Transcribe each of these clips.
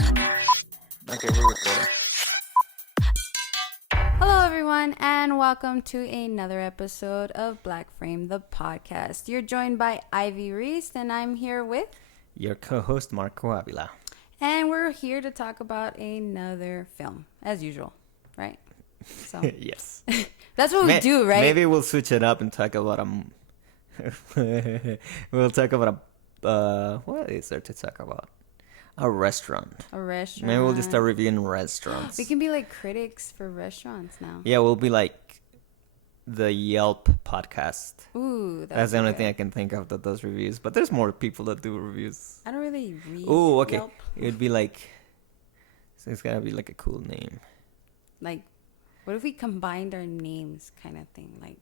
Okay, we're recording. Hello, everyone, and welcome to another episode of BLACKFRAME, the podcast. You're joined by Ivy Reese, and I'm here with Your co-host, Marco Avila. and we're here to talk about another film, as usual, right? So Yes. that's what we do, right? Maybe we'll switch it up and talk about we'll talk about what is there to talk about? A restaurant. A restaurant. Maybe we'll just start reviewing restaurants. We can be like critics for restaurants now. Yeah, we'll be like the Yelp podcast. Ooh, That's the only thing I can think of that does reviews. But there's more people that do reviews. I don't really read. Ooh, okay. Yelp. It would be like, so it's gotta be like a cool name. Like, what if we combined our names, kind of thing? Like,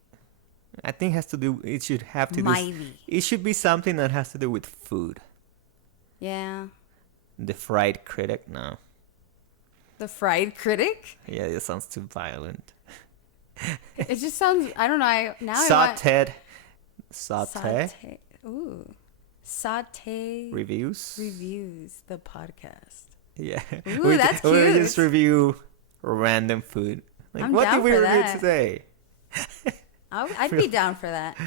I think it should have to Miley. It should be something that has to do with food. Yeah. The Fried Critic? No. The Fried Critic? Yeah, it sounds too violent. It just sounds, I don't know. Sauteed. Saute. Ooh. Saute. Reviews? Reviews, the podcast. Yeah. Ooh, that's We cute. just review random food. Like, I'm what down did we for review that. today? I'd be down for that.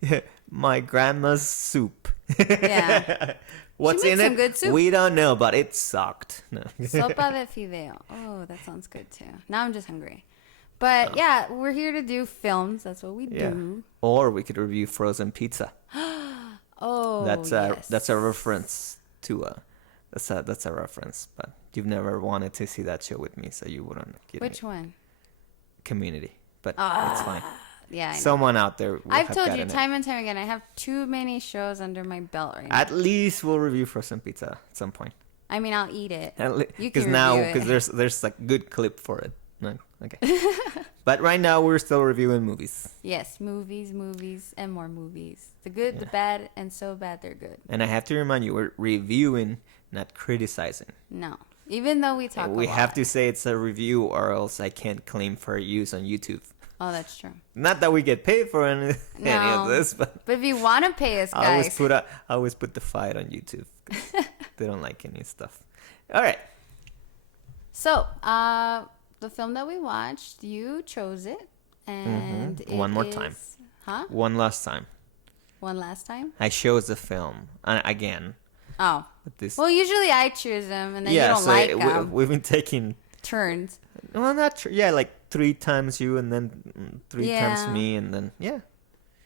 Yeah, my grandma's soup. Yeah. What's She in makes some it? good soup. We don't know, but it sucked. No. Sopa de fideo. Oh, that sounds good too. Now I'm just hungry. But yeah, we're here to do films. That's what we do. Or we could review frozen pizza. Oh, That's a reference to that's a reference, but you've never wanted to see that show with me, so you wouldn't get Which one? Community. But it's fine. Yeah, I know. Someone out there will I've have told you gotten it. time and time again, I have too many shows under my belt right now. At least we'll review frozen pizza at some point. I mean, I'll eat it. You Because can now, review it. because there's like good clip for it. No? Okay. But right now we're still reviewing movies. Yes, movies, and more movies. The good, the bad, and so bad they're good. And I have to remind you, we're reviewing, not criticizing. No. Even though we talk We a lot. have to say it's a review, or else I can't claim fair use on YouTube. Oh, that's true. Not that we get paid for any of this, but But if you want to pay us, guys. I always put the fight on YouTube. 'Cause they don't like any stuff. All right. So, the film that we watched, you chose it. And it One more is- time. Huh? One last time. One last time? I chose the film again. Oh. But this, Well, usually I choose them, and then you don't like them. we've been taking. Turns. Well, like 3 times you, and then 3 times Yeah. me, and then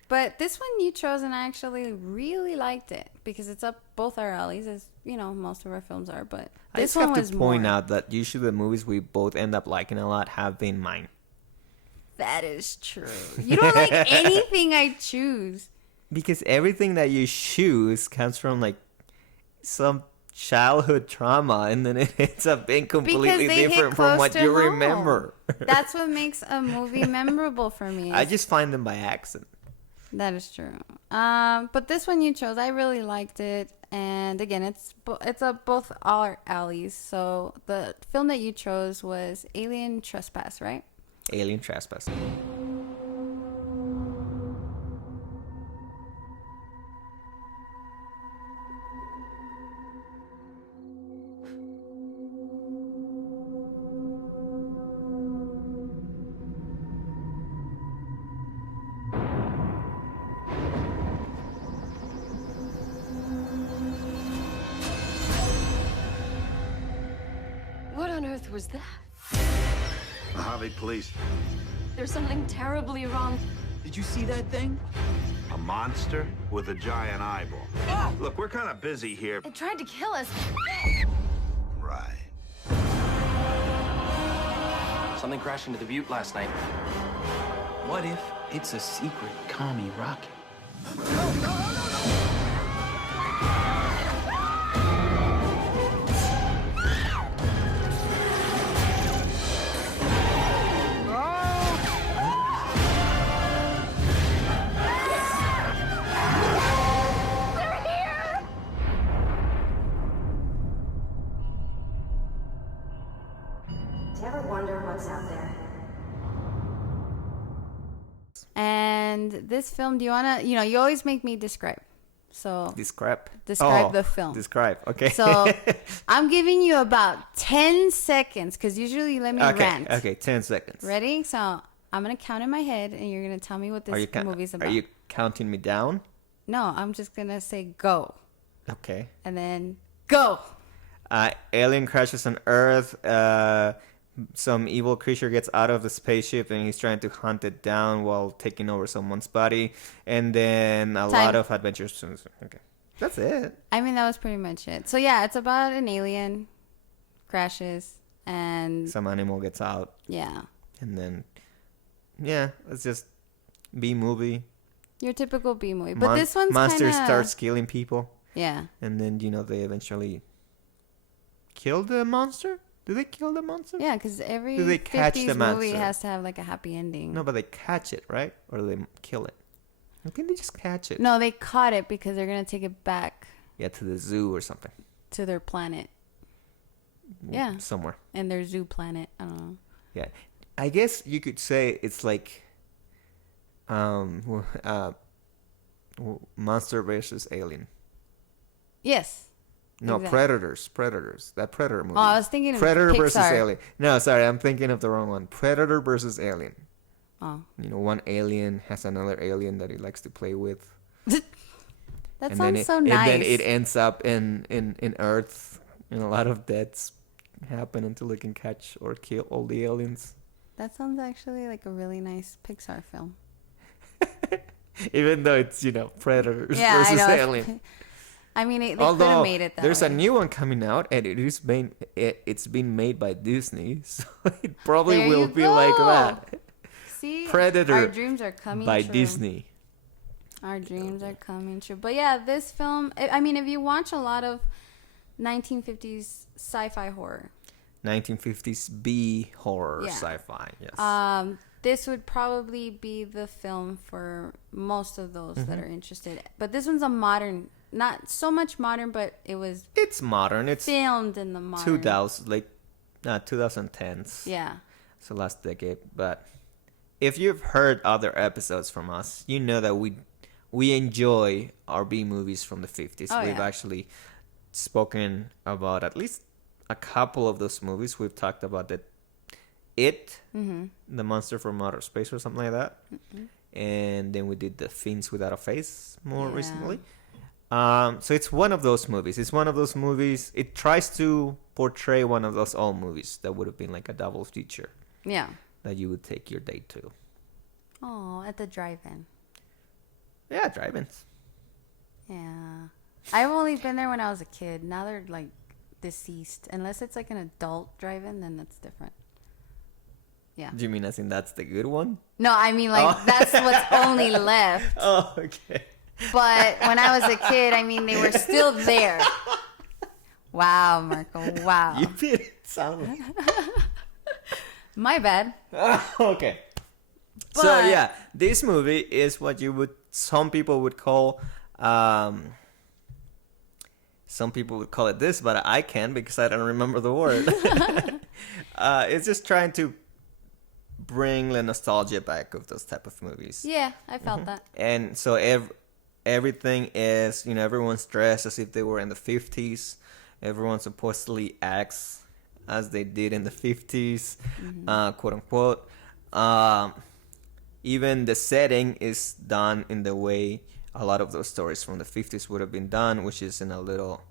But this one you chose, and I actually really liked it because it's up both our alleys, as you know, most of our films are. But I this just one have was to point more. out that usually the movies we both end up liking a lot have been mine. That is true. You don't like anything I choose. Because everything that you choose comes from like some childhood trauma, and then it ends up being completely they hit different from close what to you home. remember. That's what makes a movie memorable for me. I just find them by accident. That is true. But this one you chose, I really liked it, and again, it's up both our alleys. So the film that you chose was Alien Trespass, right? Alien Trespass. What on earth was that? The Harvey police. There's something terribly wrong. Did you see that thing? A monster with a giant eyeball. Look, we're kind of busy here. It tried to kill us. Right. Something crashed into the butte last night. What if it's a secret commie rocket? out there. And this film, do you want to, you always make me describe. So Describe the film. Describe. Okay. So I'm giving you about 10 seconds because usually you let me rant. Okay, 10 seconds. Ready? So I'm going to count in my head and you're going to tell me what this movie's about. Are you counting me down? No, I'm just going to say go. Okay. And then go. Alien crashes on Earth. Some evil creature gets out of the spaceship and he's trying to hunt it down while taking over someone's body. And then a lot of adventures. Okay. That's it. I mean, that was pretty much it. So yeah, it's about an alien crashes and some animal gets out. Yeah. And then, yeah, it's just B-movie. Your typical B-movie. But this one's monsters starts killing people. Yeah. And then, they eventually kill the monster? Do they kill the monster? Yeah, because every do they catch 50s the movie monster? has to have like a happy ending. No, but they catch it, right? Or do they kill it? I think they just catch it. No, they caught it because they're going to take it back. Yeah, to the zoo or something. To their planet. Yeah. Somewhere. And their zoo planet. I don't know. Yeah. I guess you could say it's like monster versus alien. Yes. No, exactly. Predators. That Predator movie. Oh, I was thinking of Predator Pixar. versus Alien. No, sorry, I'm thinking of the wrong one. Predator versus Alien. Oh. One alien has another alien that he likes to play with. That sounds so nice. And then it ends up in Earth, and a lot of deaths happen until they can catch or kill all the aliens. That sounds actually like a really nice Pixar film. Even though it's, Predators Yeah, versus I know. Alien. I mean, they could have made it that there's way. a new one coming out, and it's been made by Disney, so it probably There will you be go. like that. See, Predator our dreams are coming by true. Disney. Our dreams are coming true. But yeah, this film, I mean, if you watch a lot of 1950s sci-fi horror. 1950s B horror sci-fi, yes. This would probably be the film for most of those that are interested. But this one's a modern, not so much modern, but it's modern. It's filmed in the modern 2010s. Yeah. So last decade. But if you've heard other episodes from us, you know that we enjoy our B movies from the 50s. We've actually spoken about at least a couple of those movies. We've talked about the Monster from Outer Space or something like that. And then we did The Fiends Without a Face more recently. So it's one of those movies. It tries to portray one of those old movies that would have been like a double feature. Yeah. That you would take your date to. Oh, at the drive-in. Yeah, drive-ins. Yeah. I've only been there when I was a kid. Now they're like deceased. Unless it's like an adult drive-in, then that's different. Yeah. Do you mean as in that's the good one? No, I mean like that's what's only left. Oh, okay. But when I was a kid, I mean they were still there. Wow, Marco. Wow. You did it sound like... My bad. Okay. But... So yeah, this movie is what some people would call some people would call it this, but I can't because I don't remember the word. It's just trying to bring the nostalgia back of those type of movies. Yeah, I felt that. And so everything is, everyone's dressed as if they were in the 50s. Everyone supposedly acts as they did in the 50s, quote unquote. Even the setting is done in the way a lot of those stories from the 50s would have been done, which is in a little,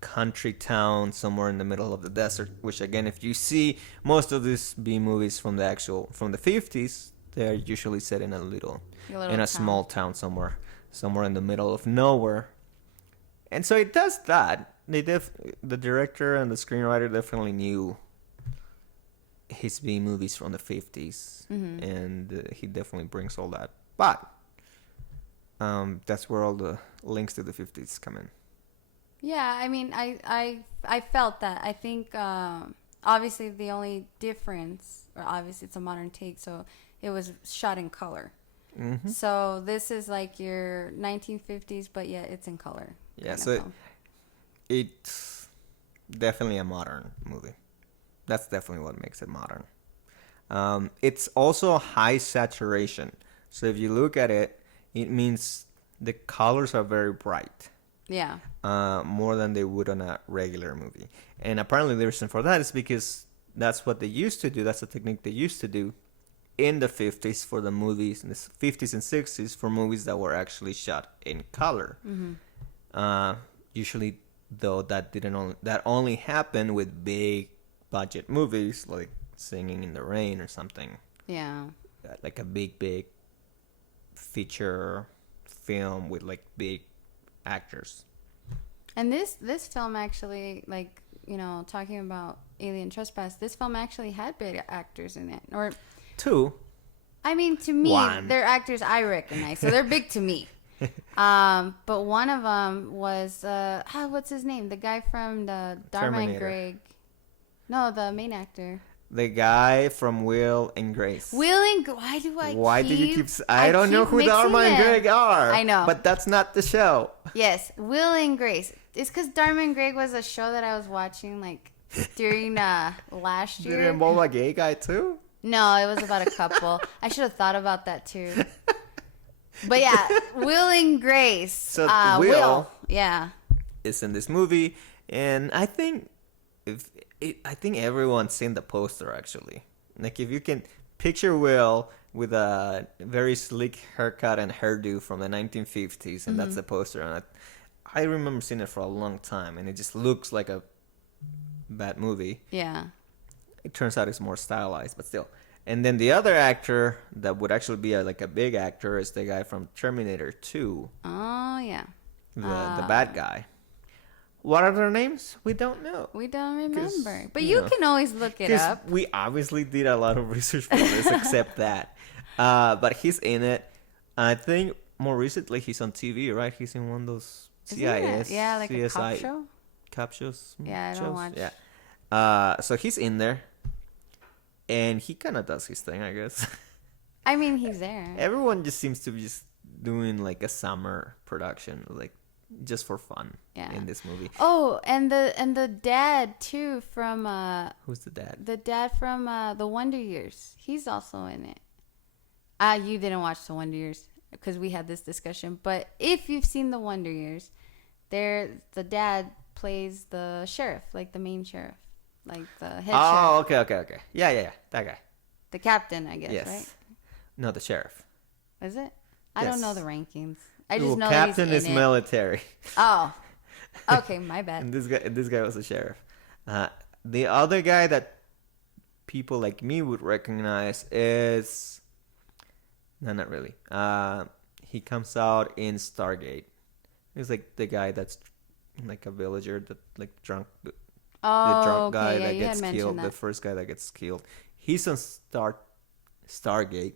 country town somewhere in the middle of the desert. Which again, if you see most of these B movies from the 50s, they're usually set in a small town somewhere in the middle of nowhere. And so it does that. The director and the screenwriter definitely knew his B movies from the 50s, and he definitely brings all that. But that's where all the links to the 50s come in. Yeah, I mean, I felt that. I think obviously the only difference, or obviously it's a modern take, so it was shot in color. So this is like your 1950s, but yeah, it's in color. Yeah, so it's definitely a modern movie. That's definitely what makes it modern. It's also high saturation. So if you look at it, it means the colors are very bright. Yeah. More than they would on a regular movie. And apparently the reason for that is because that's what they used to do. That's the technique they used to do in the 50s for the movies, in the 50s and 60s for movies that were actually shot in color. Usually, though, that only happened with big budget movies like Singing in the Rain or something. Yeah. Like a big feature film with like big actors. And this film actually, like, you know, talking about Alien Trespass, this film actually had big actors in it. Or 2. I mean, to me, 1. they're actors I recognize, so they're big to me. But one of them was what's his name? The guy from the Dharma and Terminator. Greg. No, the main actor. The guy from Will and Grace. Why do you keep? I don't know who Dharma and Greg are. I know, but that's not the show. Yes, Will and Grace. It's because Dharma and Greg was a show that I was watching like during last year. Did it involve a gay guy too? No, it was about a couple. I should have thought about that too. But yeah, Will and Grace. So Will, yeah, is in this movie, and I think I think everyone's seen the poster actually. Like if you can picture Will with a very sleek haircut and hairdo from the 1950s, and that's the poster on it. I remember seeing it for a long time, and it just looks like a bad movie. yeah. It turns out it's more stylized, but still. And then the other actor that would actually be like a big actor is the guy from Terminator 2. Oh yeah. The bad guy. What are their names? We don't know. We don't remember, but you you know, can always look it up. We obviously did a lot of research for this, except that. But he's in it. I think more recently he's on TV, right? He's in one of those CIS, yeah, like a cop CSI show. Cop shows. Yeah, I don't watch. Yeah. So he's in there, and he kind of does his thing, I guess. I mean, he's there. Everyone just seems to be just doing like a summer production, like just for fun. Yeah. In this movie. Oh, and the dad too from Who's the dad? the dad from the Wonder Years. He's also in it. You didn't watch the Wonder Years because we had this discussion, but if you've seen the Wonder Years, the dad plays the sheriff, like the main sheriff, like the head sheriff. Oh, okay. Yeah. That guy. The captain, I guess, Yes. right? No, the sheriff. Is it? I don't know Yes. the rankings. I just know captain that he's is in it. military. Oh, okay, my bad. And this guy was a sheriff. The other guy that people like me would recognize is not really. He comes out in Stargate. He's like the guy that's like a villager that like drunk. The drunk guy okay, yeah, that you had gets mentioned killed. that. The first guy that gets killed. He's on Stargate.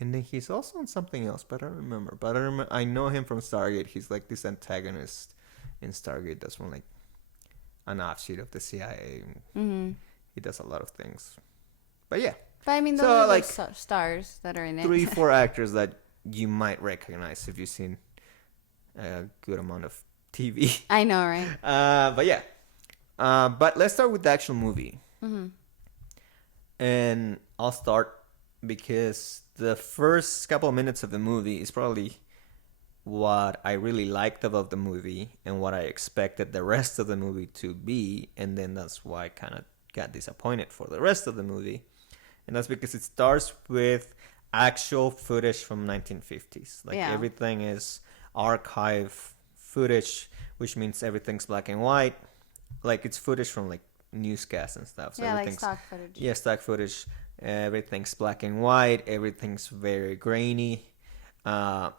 And then he's also on something else, but I don't remember. But I know him from Stargate. He's like this antagonist in Stargate that's from like an offshoot of the CIA. Mm-hmm. He does a lot of things. But yeah. But I mean, those So, are like, like stars that are in it. 3-4 actors that you might recognize if you've seen a good amount of TV. I know, right? But yeah. But let's start with the actual movie. Mm-hmm. And I'll start because the first couple of minutes of the movie is probably what I really liked about the movie and what I expected the rest of the movie to be. And then that's why I kind of got disappointed for the rest of the movie. And that's because it starts with actual footage from 1950s. Like everything is archive footage, which means everything's black and white. Like it's footage from like newscasts and stuff. So yeah, like everything's stock footage. Yeah, stock footage. Everything's black and white. Everything's very grainy. And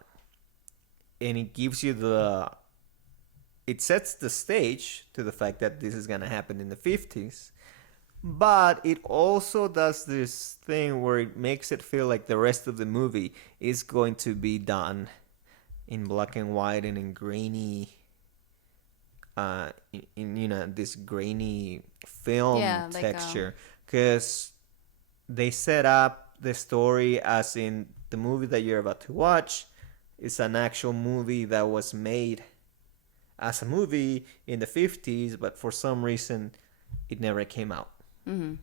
it gives you it sets the stage to the fact that this is going to happen in the 50s. But it also does this thing where it makes it feel like the rest of the movie is going to be done in black and white and in grainy, in this grainy film texture. Because they set up the story as in the movie that you're about to watch is an actual movie that was made as a movie in the 50s, but for some reason it never came out. Mm-hmm.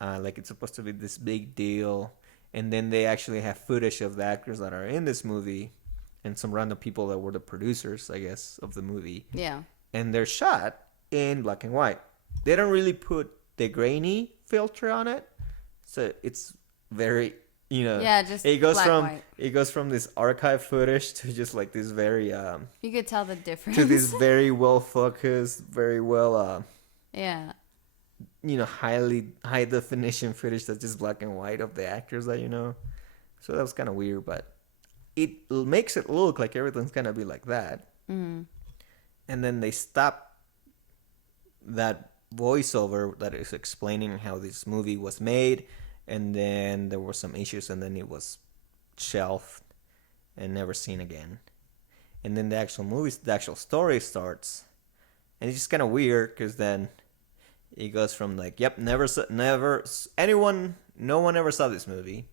like it's supposed to be this big deal, and then they actually have footage of the actors that are in this movie and some random people that were the producers, I guess, of the movie. Yeah. And they're shot in black and white. They don't really put the grainy filter on it, so it's very, you know, just it goes black from white. it goes from this archive footage to just like this very You could tell the difference. to this very well focused, very well yeah. you know, high definition footage that's just black and white of the actors that you know. So that was kind of weird, but it makes it look like everything's gonna be like that. Mm-hmm. And then they stop that voiceover that is explaining how this movie was made, and then there were some issues, and then it was shelved and never seen again. And then the actual story starts, and it's just kind of weird because then it goes from like, yep, no one ever saw this movie,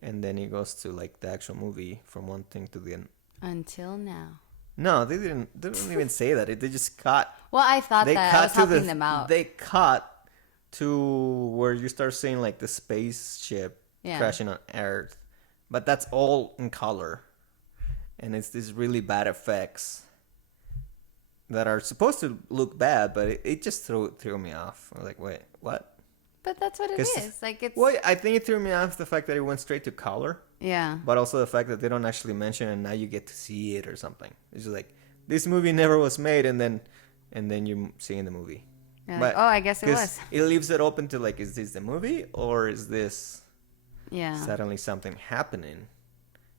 and then it goes to like the actual movie from one thing to the end. Until now. No, they didn't even say that. They just cut. Well, I thought that I was helping them out. They cut to where you start seeing like the spaceship crashing on Earth, but that's all in color, and it's these really bad effects that are supposed to look bad, but it just threw me off. I was like, wait, what? But that's what it is. Like it's. Well, I think it threw me off the fact that it went straight to color. Yeah. But also the fact that they don't actually mention it, and now you get to see it or something. It's just like, this movie never was made, and then you're seeing the movie. But, But oh, I guess it was. It leaves it open to like, is this the movie, or is this suddenly something happening,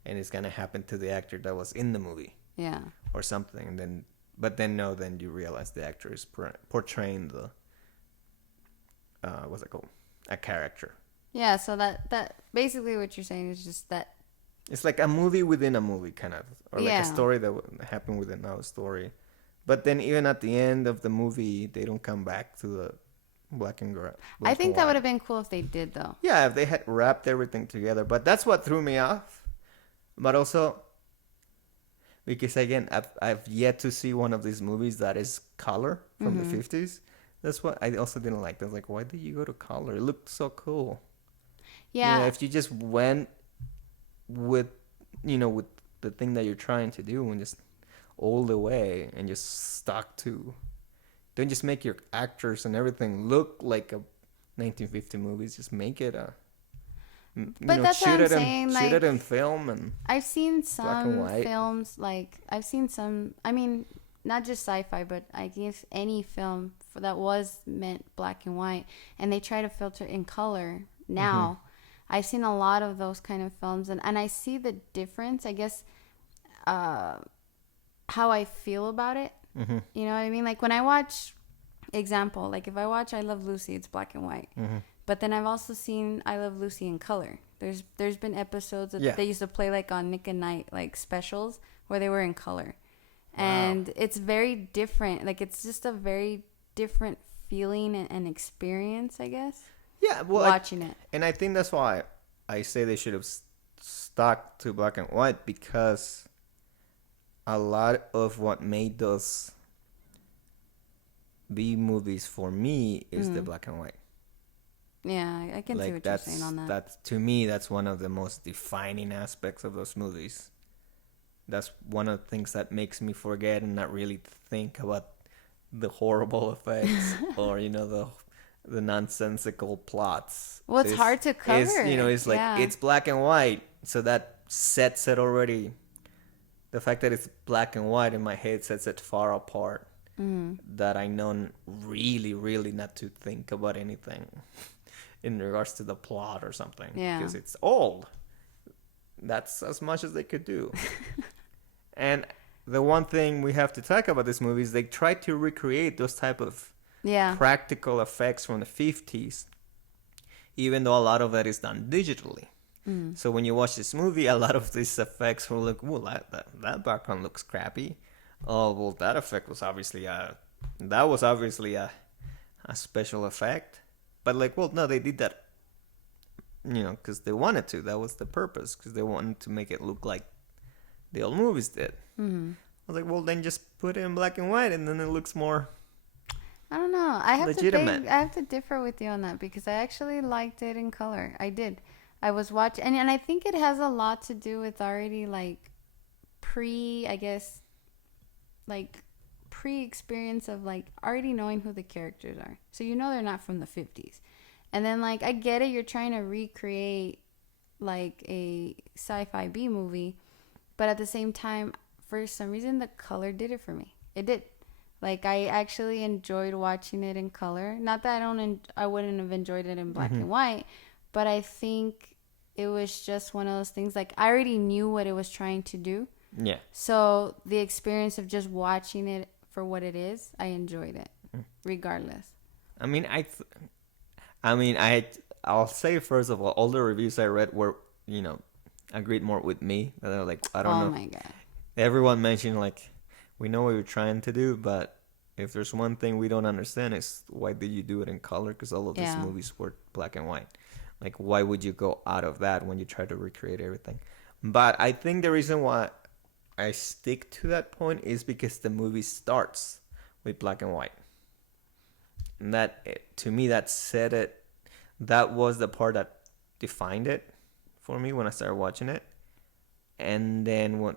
and it's gonna happen to the actor that was in the movie? Yeah. Or something, and then then you realize the actor is portraying the what's it called? A character. Yeah, so that basically what you're saying is just that it's like a movie within a movie, kind of, or like a story that happened within another story. But then even at the end of the movie, they don't come back to the black and white. I think that would have been cool if they did, though. Yeah, if they had wrapped everything together. But that's what threw me off. But also, because again, I've yet to see one of these movies that is color from the 50s. That's what I also didn't like. I was like, why did you go to color? It looked so cool. Yeah. You know, if you just went with the thing that you're trying to do and just all the way and just stuck to, don't just make your actors and everything look like a 1950 movies. Just make it a, but that's what I'm saying. Like, shoot it in film, and I've seen black and some white. films, like I've seen some. I mean, not just sci-fi, but I guess any film that was meant black and white, and they try to filter in color now. I've seen a lot of those kind of films, and I see the difference, I guess, how I feel about it. You know what I mean? Like when I watch, example, like if I watch I Love Lucy, it's black and white. But then I've also seen I Love Lucy in color. There's been episodes that they used to play like on Nick and Night, like specials, where they were in color. And it's very different. Like it's just a very different feeling and experience, I guess. Yeah, well, watching it. And I think that's why I say they should have stuck to black and white, because a lot of what made those B movies for me is the black and white. Yeah, I can see what you're saying on that. That's, to me, that's one of the most defining aspects of those movies. That's one of the things that makes me forget and not really think about the horrible effects or, the nonsensical plots. Well, it's hard to cover. It's like, it's black and white, so that sets it already. The fact that it's black and white in my head sets it far apart. That I know really, really not to think about anything in regards to the plot or something. Yeah. Because it's old. That's as much as they could do. And the one thing we have to talk about this movie is they tried to recreate those type of practical effects from the 50s, even though a lot of that is done digitally. So when you watch this movie, a lot of these effects will look, well, that background looks crappy. Oh, well, that effect was obviously a special effect. But like, well, no, they did that, because they wanted to. That was the purpose, because they wanted to make it look like the old movies did. I was like, well, then just put it in black and white, and then it looks more I don't know. I have legitimate. I have to differ with you on that because I actually liked it in color. I did. I was watching, and I think it has a lot to do with already like pre-experience of like already knowing who the characters are. So you know they're not from the 50s. And then like I get it, you're trying to recreate like a sci-fi B movie, but at the same time, for some reason the color did it for me. It did. Like I actually enjoyed watching it in color. Not that I wouldn't have enjoyed it in black and white, but I think it was just one of those things like I already knew what it was trying to do. Yeah. So the experience of just watching it for what it is, I enjoyed it regardless. I mean, I'll say first of all the reviews I read were, agreed more with me. They're like, I don't know. Oh my God. Everyone mentioned like, we know what you're trying to do, but if there's one thing we don't understand is why did you do it in color? Because all of these movies were black and white. Like, why would you go out of that when you try to recreate everything? But I think the reason why I stick to that point is because the movie starts with black and white. And that, to me, that said it. That was the part that defined it for me when I started watching it. And then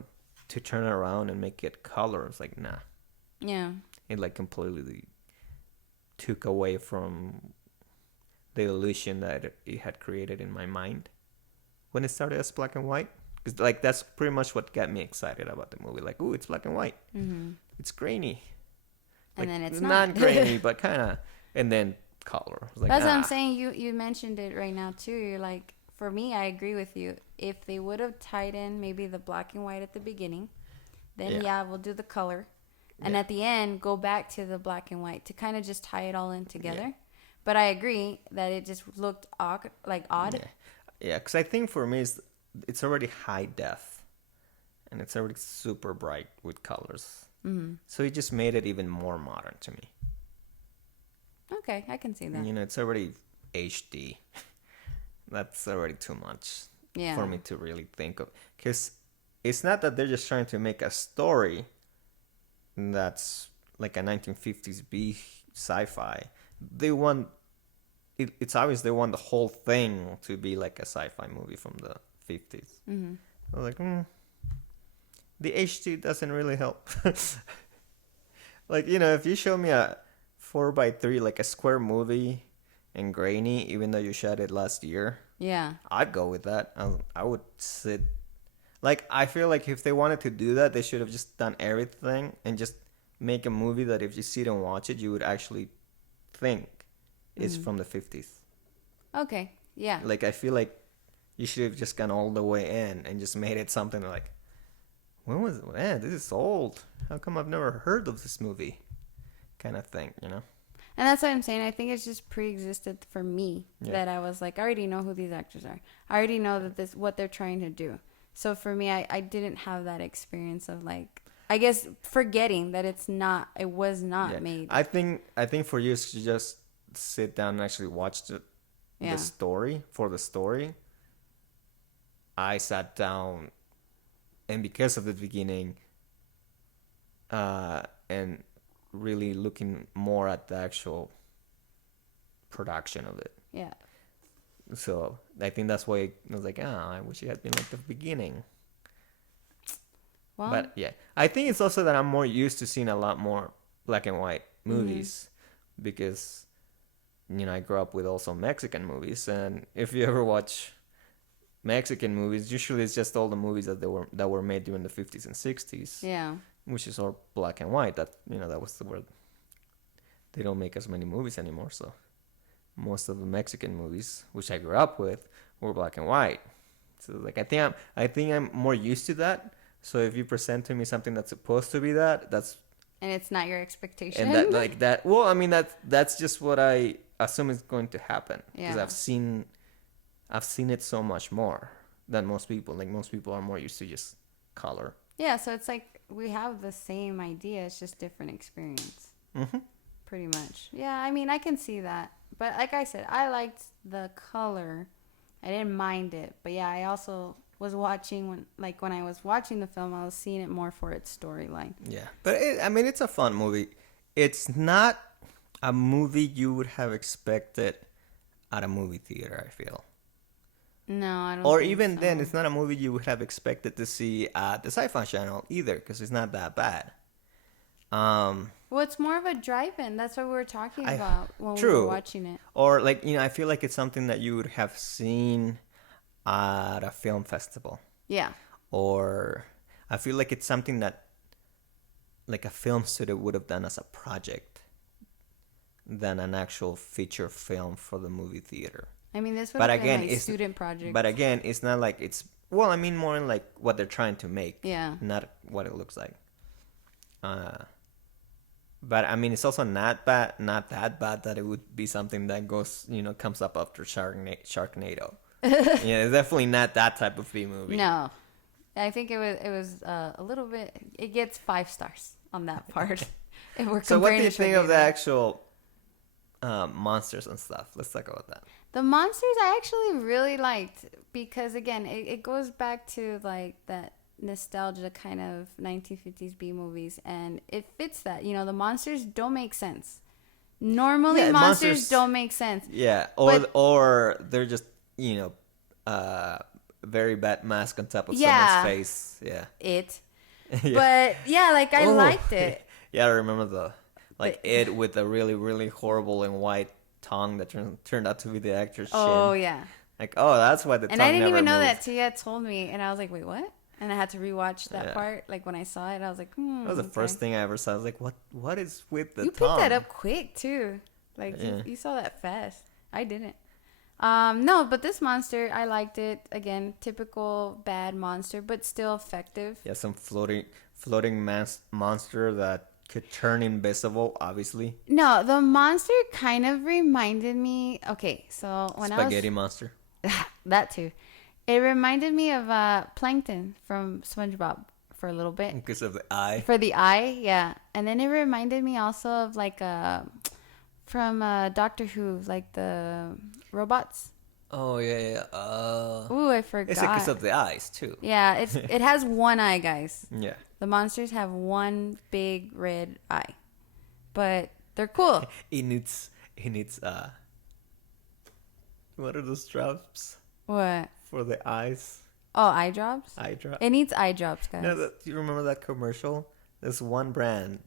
to turn it around and make it color, it's like, nah. Yeah. It like completely took away from the illusion that it had created in my mind when it started as black and white. Because like that's pretty much what got me excited about the movie. Like, ooh, it's black and white. Mm-hmm. It's grainy. And like, then it's not grainy, but kind of. And then color. Like, that's what I'm saying. You mentioned it right now too. You're like, for me, I agree with you. If they would have tied in maybe the black and white at the beginning, then we'll do the color. And at the end, go back to the black and white to kind of just tie it all in together. Yeah. But I agree that it just looked odd. Yeah, because I think for me, it's already high def. And it's already super bright with colors. Mm-hmm. So it just made it even more modern to me. Okay, I can see that. It's already HD. That's already too much for me to really think of. Because it's not that they're just trying to make a story that's like a 1950s B sci-fi. They want it's obvious they want the whole thing to be like a sci-fi movie from the 50s. Mm-hmm. I was like, the HD doesn't really help. Like, if you show me a 4:3 like a square movie and grainy, even though you shot it last year, I'd go with that. I would sit. Like, I feel like if they wanted to do that, they should have just done everything and just make a movie that if you sit and watch it, you would actually think is from the 50s. Okay, yeah. Like, I feel like you should have just gone all the way in and just made it something like, when was it? Man, this is old. How come I've never heard of this movie? Kind of thing, And that's what I'm saying. I think it's just pre-existed for me that I was like, I already know who these actors are. I already know that what they're trying to do. So for me, I didn't have that experience of like, I guess forgetting that it was not made. I think for you to just sit down and actually watch the story for the story. I sat down, and because of the beginning, and really looking more at the actual production of it. Yeah. So I think that's why I was like, I wish it had been like the beginning. Well, but yeah, I think it's also that I'm more used to seeing a lot more black and white movies because, I grew up with also Mexican movies, and if you ever watch Mexican movies, usually it's just all the movies that were made during the 50s and 60s. Yeah. Which is all black and white. That that was the word. They don't make as many movies anymore, so most of the Mexican movies, which I grew up with, were black and white. So like I think I'm more used to that. So if you present to me something that's supposed to be that's and it's not your expectation. And that like that. Well, I mean that's just what I assume is going to happen because I've seen it so much more than most people. Like most people are more used to just color. Yeah, so it's like we have the same idea. It's just different experience. Mm-hmm. Pretty much. Yeah, I mean, I can see that. But like I said, I liked the color. I didn't mind it. But yeah, I also was watching when I was watching the film, I was seeing it more for its storyline. Yeah, but it's a fun movie. It's not a movie you would have expected at a movie theater, I feel. No, I don't. Or think even so. then, it's not a movie you would have expected to see at the Sci-Fi Channel either, because it's not that bad. Well, it's more of a drive-in. That's what we were talking about when we True. were watching it. Or like, I feel like it's something that you would have seen at a film festival. Yeah. Or I feel like it's something that like a film studio would have done as a project than an actual feature film for the movie theater. I mean, this would But have again, been like it's student project. But again, it's not like it's, well, I mean more in like what they're trying to make. Yeah. Not what it looks like. But I mean, it's also not that bad that it would be something that goes, comes up after Sharknado. Yeah, it's definitely not that type of B movie. No, I think it was a little bit. It gets 5 stars on that part. If we're So what do comparing you it to think a of the game. actual monsters and stuff? Let's talk about that. The monsters I actually really liked because again, it goes back to like that nostalgia kind of 1950s B movies, and it fits that. The monsters don't make sense. Normally, Yeah, monsters don't make sense. Yeah, or they're just very bad mask on top of someone's face. Yeah. Yeah. But yeah, like I liked it. Yeah, I remember it with a really, really horrible and white tongue that turned out to be the actor's chin. Oh yeah. Like, that's why the And tongue I didn't never even know moved. that Tia told me, and I was like, wait, what? And I had to rewatch that part. Like when I saw it, I was like, That was the first thing I ever saw. I was like, what is with the You tongue? picked that up quick too. Like Yeah. you saw that fast. I didn't. No, but this monster, I liked it. Again, typical bad monster, but still effective. Yeah, some floating monster that could turn invisible, obviously. No, the monster kind of reminded me. Okay, so when Spaghetti monster. that too, it reminded me of Plankton from SpongeBob for a little bit. Because of the eye. For the eye, yeah. And then it reminded me also of like from Doctor Who, like the robots. Oh, yeah. Ooh, I forgot. It's because of the eyes, too. Yeah, it has one eye, guys. Yeah. The monsters have one big red eye. But they're cool. He needs what are those drops What? for the eyes? Oh, eye drops? Eye drop. It needs eye drops, guys. No, do you remember that commercial? There's one brand,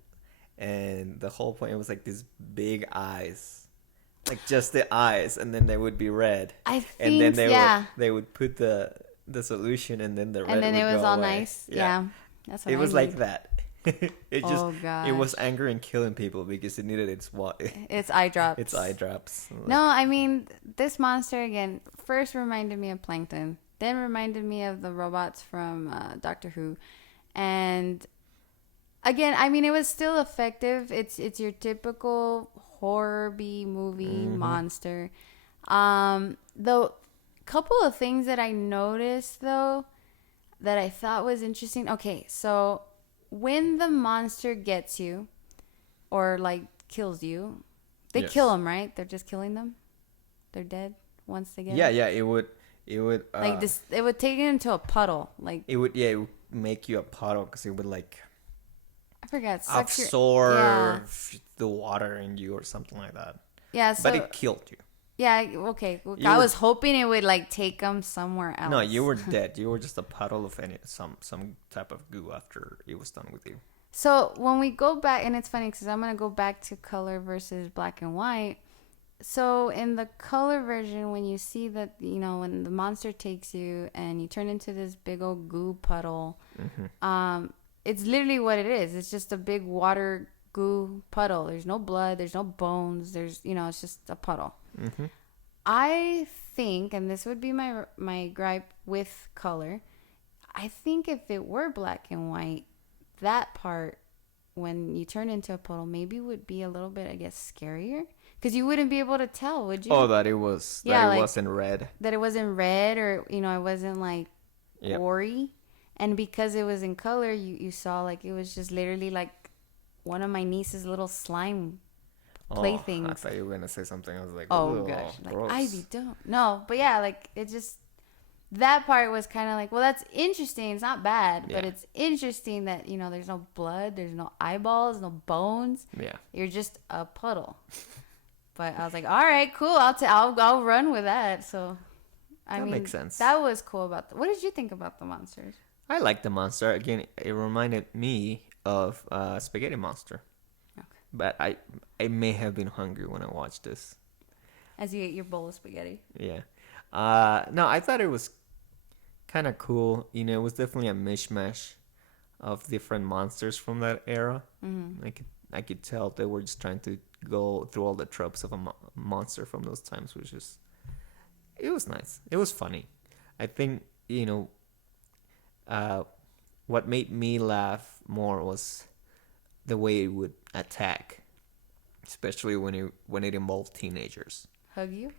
and the whole point was like these big eyes, like just the eyes, and then they would be red. I and then think, yeah. they would put the solution, and then the red. And then would it was go all away. nice. Yeah. That's what It I was like need. that. It just Oh, it was gosh. angry and killing people because it needed its It's eye drops. its eye drops. No, I mean, this monster, again, first reminded me of Plankton. Then reminded me of the robots from Doctor Who. And again, I mean, it was still effective. It's your typical horror B movie monster. The couple of things that I noticed, though, that I thought was interesting. Okay, so when the monster gets you or, like, kills you, they Yes. kill them, right? They're just killing them? They're dead once they get Yeah, it? yeah. It would Like, this, it would take you into a puddle. Like, it would make you a puddle because it would like I forgot. sucks your- absorb the water in you or something like that. Yeah, so... But it killed you. Yeah, okay. You I were- was hoping it would, like, take them somewhere else. No, you were dead. You were just a puddle of some type of goo after it was done with you. So when we go back, and it's funny because I'm going to go back to color versus black and white. So in the color version, when you see that, when the monster takes you and you turn into this big old goo puddle, it's literally what it is. It's just a big water goo puddle. There's no blood. There's no bones. It's just a puddle. I think, and this would be my gripe with color, I think if it were black and white, that part, when you turn into a puddle, maybe would be a little bit, I guess, scarier. Because you wouldn't be able to tell, would you? Oh, that it was wasn't red. That it wasn't red, or, it wasn't, like, Yep. gory. And because it was in color, you saw, like, it was just literally, like, one of my niece's little slime playthings. I thought you were gonna say something. I was like, Oh, "Ugh, gosh. Like, gross." Ivy, don't. No, but yeah, like, it just... that part was kind of like, well, that's interesting. It's not bad, but Yeah. it's interesting that, you know, there's no blood, there's no eyeballs, no bones. Yeah. You're just a puddle. But I was like, all right, cool. I'll run with that. So, I mean, makes sense. That was cool about what did you think about the monsters? I like the monster. Again, it reminded me of Spaghetti Monster. Okay. But I may have been hungry when I watched this. As you ate your bowl of spaghetti. Yeah. No, I thought it was kind of cool. You know, it was definitely a mishmash of different monsters from that era. Mm-hmm. I could tell they were just trying to go through all the tropes of a monster from those times, which is, it was nice. It was funny. I think, you know, what made me laugh more was the way it would attack, especially when it involved teenagers. Hug you?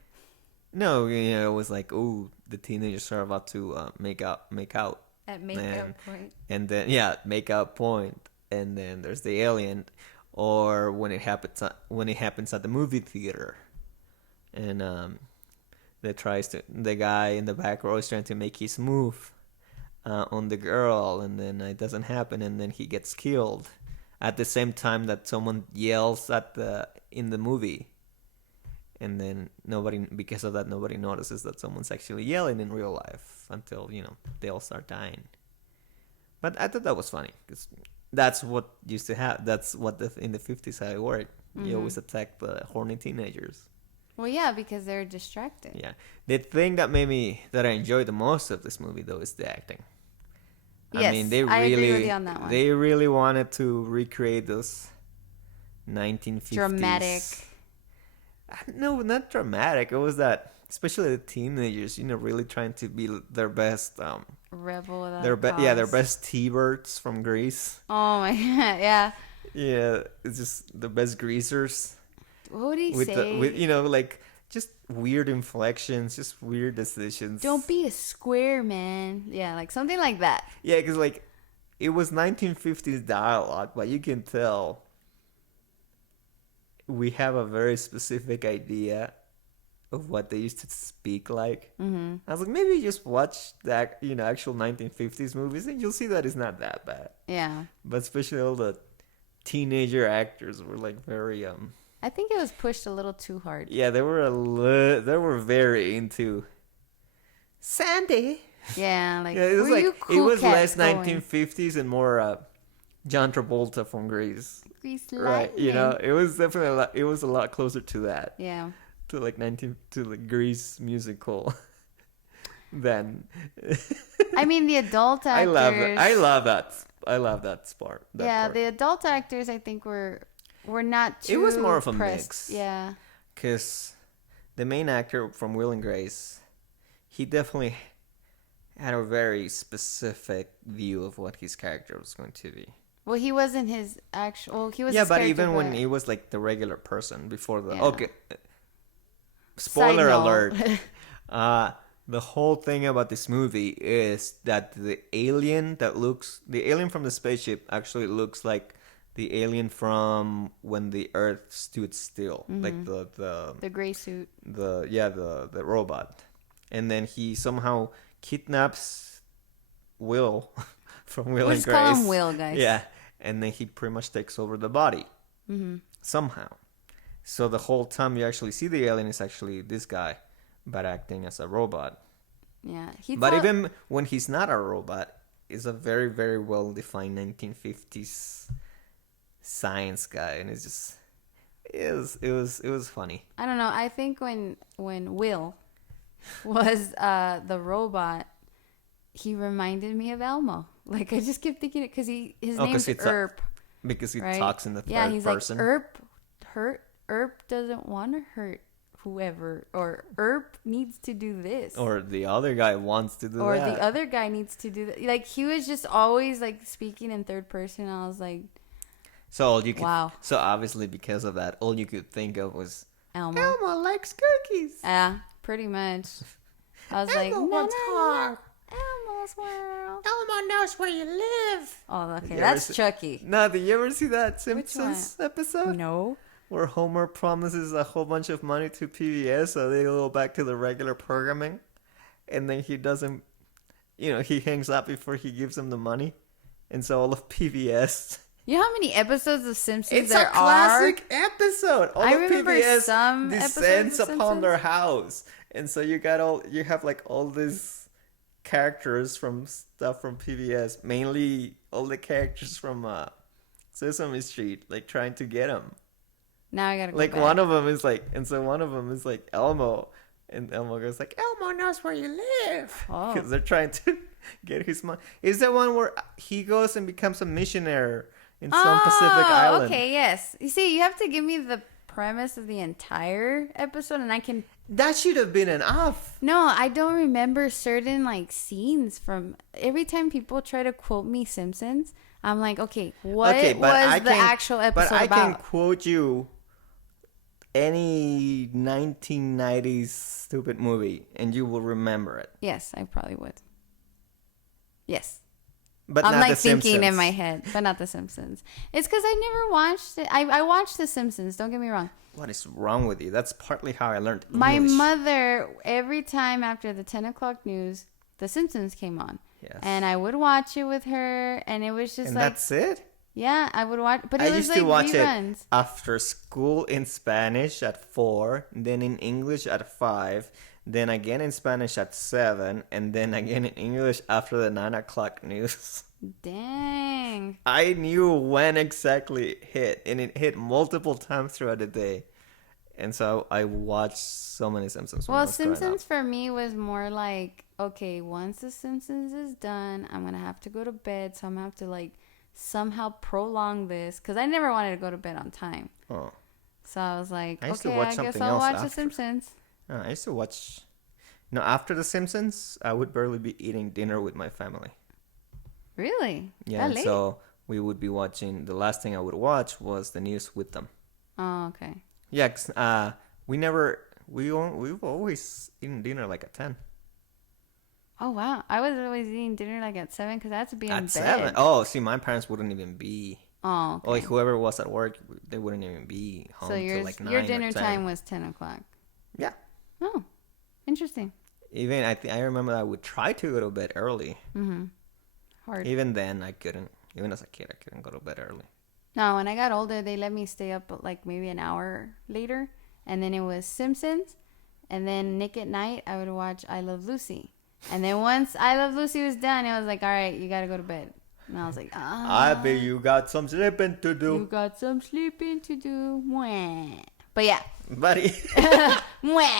No, you know, it was like, oh, the teenagers are about to make out. At make-out point. And then, yeah, make-out point. And then there's the alien. Or when it happens at the movie theater. And the guy in the back row is trying to make his move on the girl. And then it doesn't happen. And then he gets killed. At the same time that someone yells in the movie. And then because of that, nobody notices that someone's actually yelling in real life until, you know, they all start dying. But I thought that was funny because that's what used to happen. That's what in the 50s how it worked. Mm-hmm. You always attack the horny teenagers. Well, yeah, because they're distracted. Yeah. The thing that I enjoyed the most of this movie, though, is the acting. Yes, I mean, I agree with you on that one. They really wanted to recreate those 1950s. Dramatic. No, not dramatic. It was that, especially the teenagers, you know, really trying to be their best. Rebel without their best T-birds from Greece. Oh my god, yeah. Yeah, it's just the best greasers. What would he say? With you know, like just weird inflections, just weird decisions. Don't be a square, man. Yeah, like something like that. Yeah, because like it was 1950s dialogue, but you can tell we have a very specific idea of what they used to speak like. Mm-hmm. I was like, maybe just watch that, you know, actual 1950s movies, and you'll see that it's not that bad. Yeah. But especially all the teenager actors were like very I think it was pushed a little too hard. Yeah, they were very into Sandy. Yeah, like yeah, it was were like you cool it was cats less going? 1950s and more John Travolta from Grease. Grease Right, you know, it was definitely a lot closer to that. Yeah. To the Grease musical than I mean, the adult actors. I love that part. The adult actors I think were not too It was more of a pressed. mix. Yeah. Cuz the main actor from Will and Grace, he definitely had a very specific view of what his character was going to be. Well, he wasn't his actual. He was. Yeah, his but character, even when he was like the regular person before the Yeah. okay. Spoiler Side alert. note. The whole thing about this movie is that the alien from the spaceship actually looks like the alien from when the Earth stood still, like the gray suit. the robot, and then he somehow kidnaps Will from Will We'll and just call Grace. him Will, guys. Yeah, and then he pretty much takes over the body somehow. So the whole time you actually see the alien is actually this guy, but acting as a robot. Yeah, But even when he's not a robot, is a very, very well defined 1950s science guy, and it's just it was funny. I don't know. I think when Will was the robot, he reminded me of Elmo. Like I just kept thinking it because his name's Erp. Because he right? talks in the third yeah, he's person. like Erp doesn't want to hurt whoever, or Erp needs to do this, or the other guy wants to do that, or the other guy needs to do that. Like he was just always like speaking in third person. I was like, so all you could, wow. So obviously because of that, all you could think of was Elmo. Elmo likes cookies. Yeah, pretty much. I was like, wants heart. Elmo's world. Elmo knows where you live. Oh, okay, You that's ever Chucky. No, did you ever see that Simpsons episode? No. Where Homer promises a whole bunch of money to PBS so they go back to the regular programming. and then he doesn't, he hangs up before he gives him the money, and so all of PBS. You know how many episodes of Simpsons It's there a classic are? episode. All I of remember PBS some descends episodes of upon their Simpsons. house, and so you have like all these characters from stuff from PBS, mainly all the characters from Sesame Street, like trying to get him. Now I gotta go Like back. one of them is like, and so one of them is like Elmo, and Elmo goes like, Elmo knows where you live, Oh. because they're trying to get his money. Is that one where he goes and becomes a missionary in some Pacific island? Okay, yes. You see, you have to give me the premise of the entire episode, and I can. That should have been enough. No, I don't remember certain like scenes from. Every time people try to quote me Simpsons, I'm like, okay, what was the actual episode But I can about? quote you any 1990s stupid movie, and you will remember it. Yes, I probably would. Yes. But I'm not like The thinking in Simpsons. my head, but not The Simpsons. It's because I never watched it. I watched The Simpsons, don't get me wrong. What is wrong with you? That's partly how I learned English. My mother, every time after the 10 o'clock news, The Simpsons came on. Yes. And I would watch it with her, and it was just And like, that's it? yeah, I would watch, but it I was used like to watch reruns. it after school in Spanish at 4, then in English at 5, then again in Spanish at 7, and then again in English after the 9 o'clock news. Dang. I knew when exactly it hit, and it hit multiple times throughout the day. And so I watched so many Simpsons when I Well, was growing up. Simpsons for me was more like, okay, once The Simpsons is done, I'm going to have to go to bed, so I'm going to have to like somehow prolong this, because I never wanted to go to bed on time. Oh. So I was like, I used to okay, watch I guess something I'll else watch after. The Simpsons. I used to watch... after The Simpsons, I would barely be eating dinner with my family. Really? Yeah, That and late? so we would be watching... The last thing I would watch was the news with them. Oh, okay. Yeah, 'cause, we've always eaten dinner like at 10. Oh, wow. I was always eating dinner like at 7 because I had to be in At bed. 7? Oh, see, my parents wouldn't even be... Oh, okay. Like, whoever was at work, they wouldn't even be home So till like 9 your or dinner 10. time was 10 o'clock. Yeah. Oh, interesting. Even, I remember I would try to go to bed early. Mm-hmm. Hard. Even then, I couldn't. Even as a kid, I couldn't go to bed early. No, when I got older, they let me stay up like maybe an hour later. And then it was Simpsons. And then Nick at Night, I would watch I Love Lucy. And then once I Love Lucy was done, it was like, all right, you got to go to bed. And I was like, I bet you got some sleeping to do. you got some sleeping to do. Mwah. But yeah. Buddy. Mwah.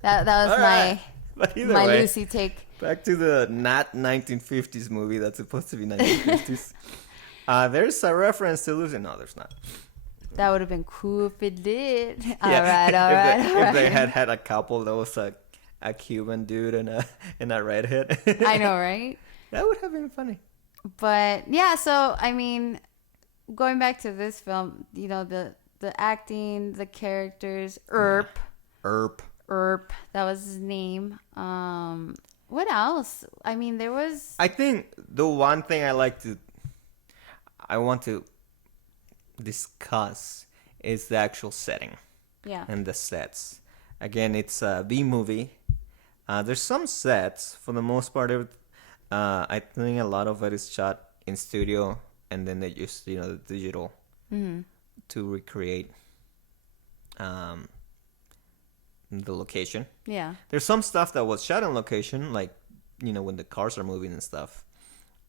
That was All right. But either my way, Lucy take. back to the not 1950s movie that's supposed to be 1950s. There's a reference to Lucy. No, there's not. That would have been cool if it did. All Yeah, right. If they had a couple that was a Cuban dude and a redhead. I know, right? That would have been funny. But yeah, so I mean, going back to this film, you know, the acting, the characters, Earp, that was his name. What else? I mean, there was. I think the one thing I want to discuss is the actual setting. Yeah. And the sets. Again, it's a B movie. There's some sets. For the most part, I think a lot of it is shot in studio, and then they use the digital to recreate the location. Yeah. There's some stuff that was shot on location, like when the cars are moving and stuff.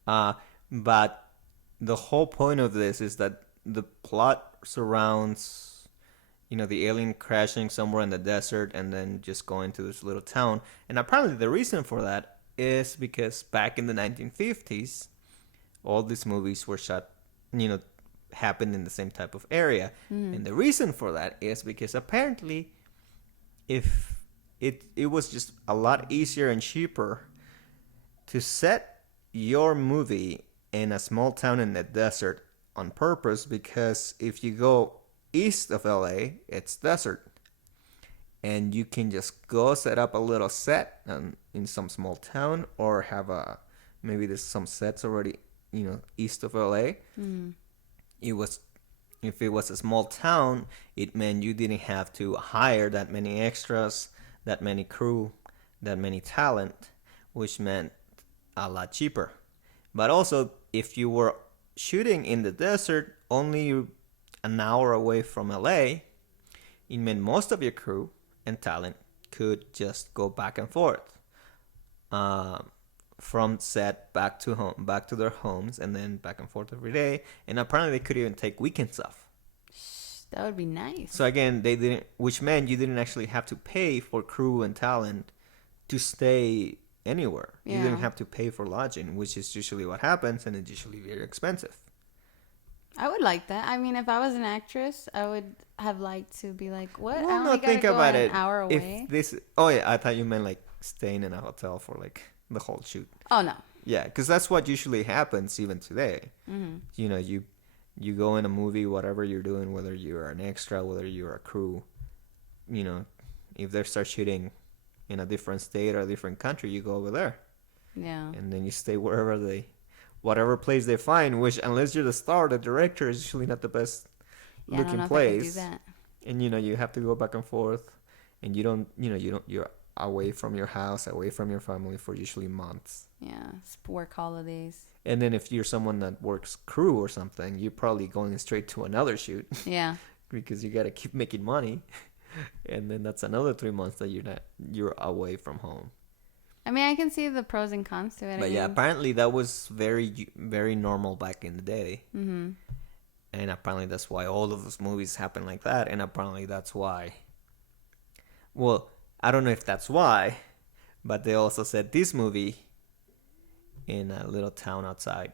But the whole point of this is that the plot surrounds the alien crashing somewhere in the desert and then just going to this little town. And apparently the reason for that is because back in the 1950s, all these movies were shot, happened in the same type of area. And the reason for that is because apparently if it was just a lot easier and cheaper to set your movie in a small town in the desert on purpose, because if you go east of LA, it's desert, and you can just go set up a little set in some small town, or have maybe there's some sets already east of LA. If it was a small town, it meant you didn't have to hire that many extras, that many crew, that many talent, which meant a lot cheaper. But also, if you were shooting in the desert only an hour away from LA, it meant most of your crew and talent could just go back and forth from set back to home, back to their homes, and then back and forth every day. And apparently, they could even take weekends off. That would be nice. So again, they didn't, which meant you didn't actually have to pay for crew and talent to stay anywhere. You didn't have to pay for lodging, which is usually what happens, and it's usually very expensive. I would like that. I mean, if I was an actress, I would have liked to be like, what? Well, I only no, gotta think go about an it. hour away. If this, oh yeah, I thought you meant like staying in a hotel for like the whole shoot. Oh no. Yeah, because that's what usually happens even today. Mm-hmm. You know, you go in a movie, whatever you're doing, whether you're an extra, whether you're a crew, you know, if they start shooting in a different state or a different country, you go over there. Yeah. And then you stay whatever place they find, which unless you're the star, the director is usually not the best looking I don't know place. if I could do that. And, you know, you have to go back and forth, and you're away from your house, away from your family for usually months. Yeah. Work holidays. And then if you're someone that works crew or something, you're probably going straight to another shoot. Yeah. Because you got to keep making money. And then that's another 3 months that you're away from home. I mean, I can see the pros and cons to it. But yeah, apparently that was very, very normal back in the day. Mm-hmm. And apparently that's why all of those movies happen like that. And apparently that's why. Well, I don't know if that's why, but they also said this movie in a little town outside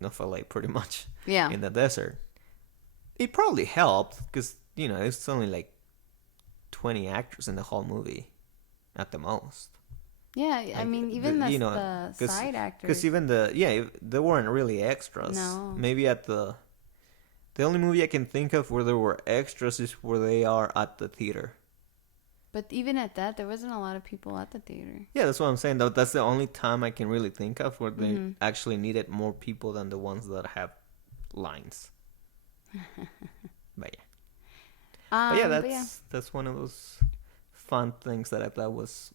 of LA, pretty much. Yeah. In the desert. It probably helped because, you know, it's only like 20 actors in the whole movie at the most. Yeah, I mean, even the side actors. Because even they weren't really extras. No. Maybe at the only movie I can think of where there were extras is where they are at the theater. But even at that, there wasn't a lot of people at the theater. Yeah, that's what I'm saying. Though that's the only time I can really think of where they actually needed more people than the ones that have lines. But yeah. That's one of those fun things that I thought was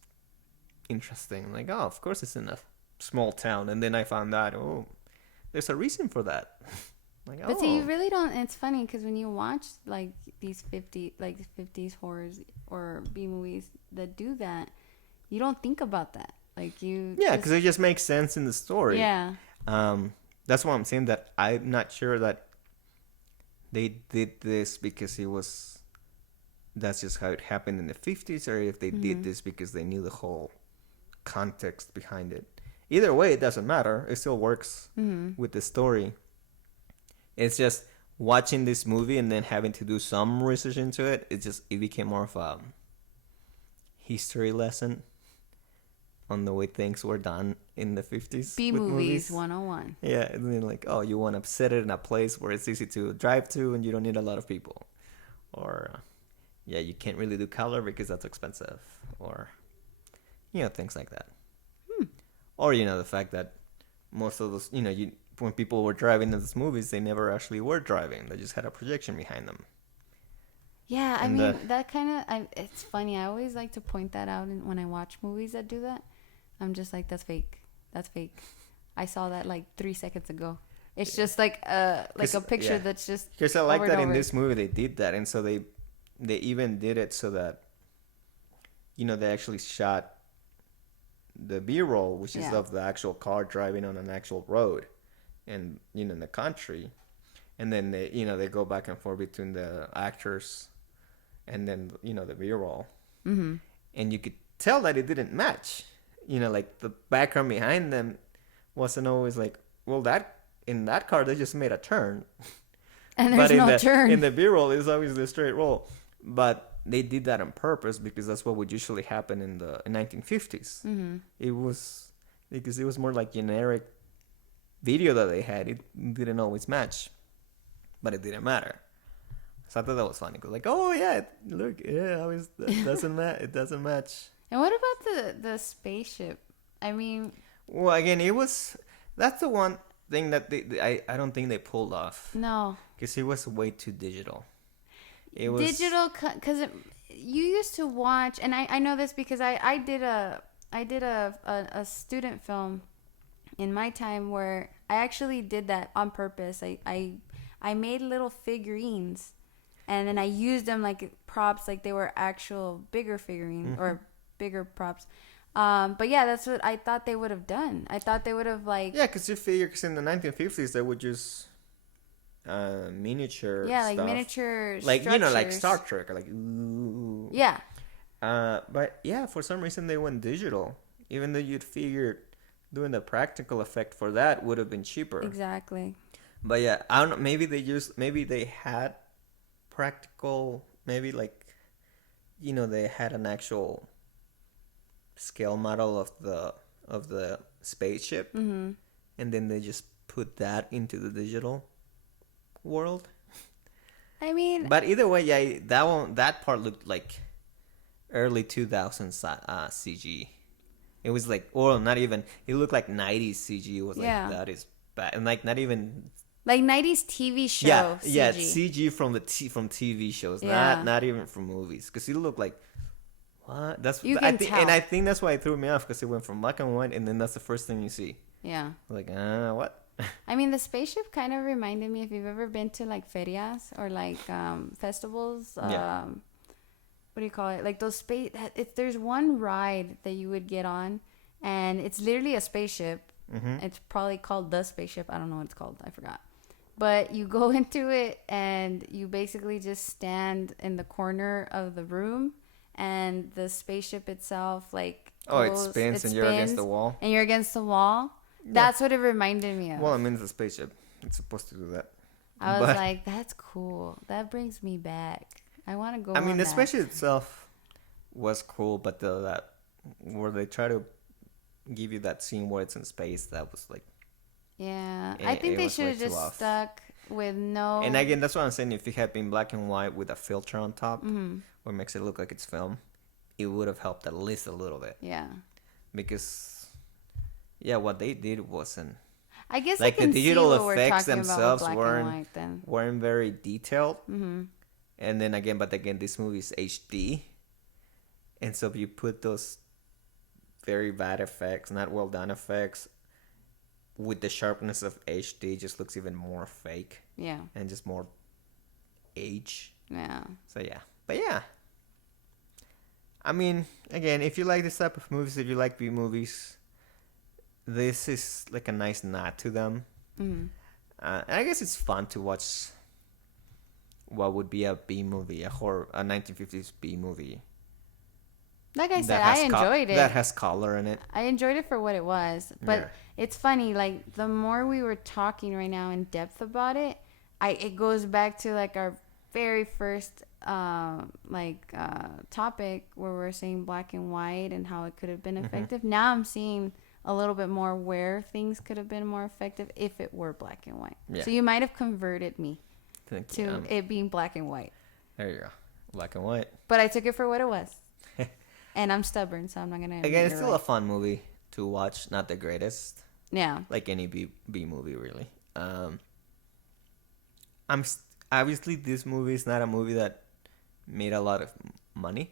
interesting. Like, oh, of course it's in a small town, and then I found out, oh, there's a reason for that. Like, but see, you really don't. It's funny because when you watch like these 50s horrors or B movies that do that, you don't think about that. Like you. Yeah, because it just makes sense in the story. Yeah. That's why I'm saying that I'm not sure that they did this because that's just how it happened in the 50s, or if they did this because they knew the whole context behind it. Either way, it doesn't matter. It still works with the story. It's just watching this movie and then having to do some research into it. It became more of a history lesson on the way things were done in the 50s. B movies 101. Yeah, and then like, oh, you want to set it in a place where it's easy to drive to and you don't need a lot of people. Or, you can't really do color because that's expensive. Or, things like that. Or, the fact that most of those, when people were driving in these movies, they never actually were driving. They just had a projection behind them. Yeah, I mean, that kind of, it's funny. I always like to point that out when I watch movies that do that. I'm just like, that's fake. That's fake. I saw that like 3 seconds ago. It's just like a picture that's just because I like that in this movie they did that, and so they even did it so that they actually shot the B-roll, which is of the actual car driving on an actual road, and in the country, and then they go back and forth between the actors, and then the B-roll, and you could tell that it didn't match. Like the background behind them wasn't always like, well, that in that car they just made a turn, and there's no turn. In the B-roll, it's always the straight roll, but they did that on purpose because that's what would usually happen in the 1950s. It was because it was more like generic video that they had. It didn't always match, but it didn't matter. So I thought that was funny. Cause like, oh yeah, look, always it doesn't match. It doesn't match. And what about the spaceship? I mean, well, again, that's the one thing that I don't think they pulled off. No, because it was way too digital. It was digital because you used to watch, and I know this because I did a I did a student film in my time where I actually did that on purpose. I made little figurines, and then I used them like props, like they were actual bigger figurines or bigger props. But yeah, that's what I thought they would have done. I thought they would have like... Yeah, because you figure, because in the 1950s, they would use miniature like stuff. miniature like structures. you know, like Star Trek, or like ooh. Yeah. But yeah, for some reason they went digital, even though you'd figure doing the practical effect for that would have been cheaper. Exactly. But yeah, I don't know. Maybe they had practical. Maybe like, they had an actual scale model of the spaceship, and then they just put that into the digital world. I mean, but either way, yeah, that part looked like early 2000s CG. It was like, or not even. It looked like 90s CG. It was like, that is bad, and like not even like 90s TV show. CG. Yeah, CG from from TV shows, not even from movies, because it looked like what? That's you can tell. And I think that's why it threw me off, because it went from black and white, and then that's the first thing you see. Yeah. Like, what? I mean, the spaceship kind of reminded me, if you've ever been to like ferias or like festivals. What do you call it? Like those space. There's one ride that you would get on, and it's literally a spaceship. It's probably called the spaceship. I don't know what it's called. I forgot. But you go into it, and you basically just stand in the corner of the room, and the spaceship itself it spins, and you're against the wall. And you're against the wall. Yeah. That's what it reminded me of. Well, I mean, it's a spaceship. It's supposed to do that. I was like, that's cool. That brings me back. I want to go. I mean, the spaceship itself was cool, but that where they try to give you that scene where it's in space, that was like. Yeah, I think they should have just stuck with no. And again, that's what I'm saying. If it had been black and white with a filter on top, what makes it look like it's film, it would have helped at least a little bit. Yeah. Because, what they did wasn't. I guess like I can the digital see what effects we're themselves about with weren't very detailed. And then again, this movie is HD, and so if you put those very bad effects, not well done effects, with the sharpness of HD, it just looks even more fake. Yeah. And just more age. Yeah. So yeah, but yeah. I mean, again, if you like this type of movies, if you like B movies, this is like a nice nod to them. And I guess it's fun to watch what would be a B movie, a 1950s B movie. Like I said, I enjoyed it. That has color in it. I enjoyed it for what it was. But it's funny, like, the more we were talking right now in depth about it, it goes back to, like, our very first, topic where we're saying black and white and how it could have been effective. Now I'm seeing a little bit more where things could have been more effective if it were black and white. Yeah. So you might have converted me to it being black and white. There you go. Black and white. But I took it for what it was. And I'm stubborn, so I'm not going to... Again, it's still a fun movie to watch. Not the greatest. Yeah. Like any B movie, really. Obviously, this movie is not a movie that made a lot of money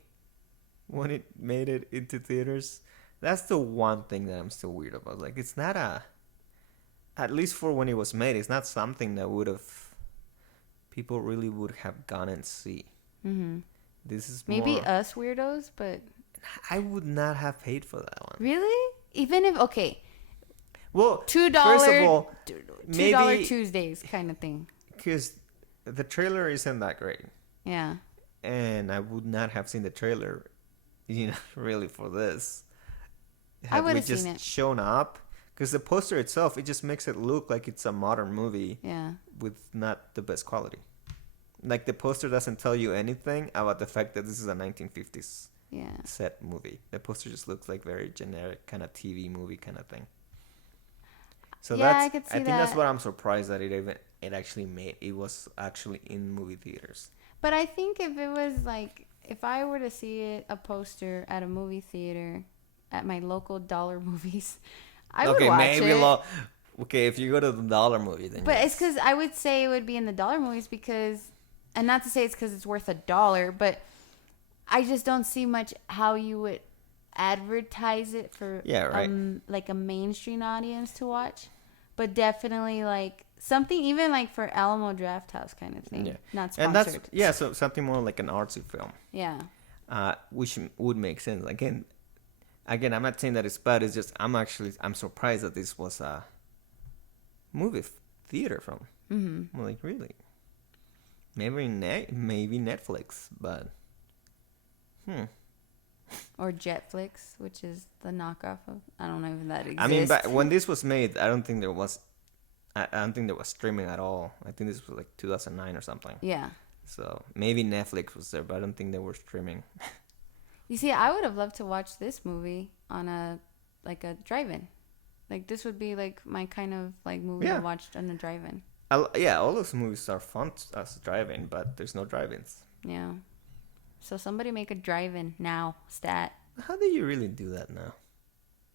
when it made it into theaters. That's the one thing that I'm still weird about. Like, it's not at least for when it was made, it's not something that people really would have gone and see. This is maybe us weirdos, but I would not have paid for that one. Really? Even if well, $2 first of all, $2 Tuesdays kind of thing. Because the trailer isn't that great. Yeah. And I would not have seen the trailer, really for this. I would have seen it. Just shown up, because the poster itself, it just makes it look like it's a modern movie. Yeah. With not the best quality. Like, the poster doesn't tell you anything about the fact that this is a 1950s set movie. The poster just looks like very generic kind of TV movie kind of thing. So I could see I think that's what I'm surprised that it actually made. It was actually in movie theaters. But I think if it was if I were to see a poster at a movie theater at my local dollar movies, I would watch it. Okay, if you go to the dollar movie, then. But it's because I would say it would be in the dollar movies because. And not to say it's because it's worth $1, but I just don't see much how you would advertise it for like a mainstream audience to watch, but definitely like something even like for Alamo Drafthouse kind of thing. Not sponsored. And so something more like an artsy film. Yeah. Which would make sense. Again, I'm not saying that it's bad. It's just I'm surprised that this was a movie theater film. Mm-hmm. I'm like, really? Maybe Netflix, but or Jetflix, which is the knockoff of. I don't know if that exists. I mean, but when this was made, I don't think there was streaming at all. I think this was like 2009 or something. Yeah. So maybe Netflix was there, but I don't think they were streaming. You see, I would have loved to watch this movie on a drive-in. Like this would be like my kind of like movie I watched on a drive-in. All those movies are fun as drive-in, but there's no drive-ins. Yeah. So somebody make a drive-in now, stat. How do you really do that now?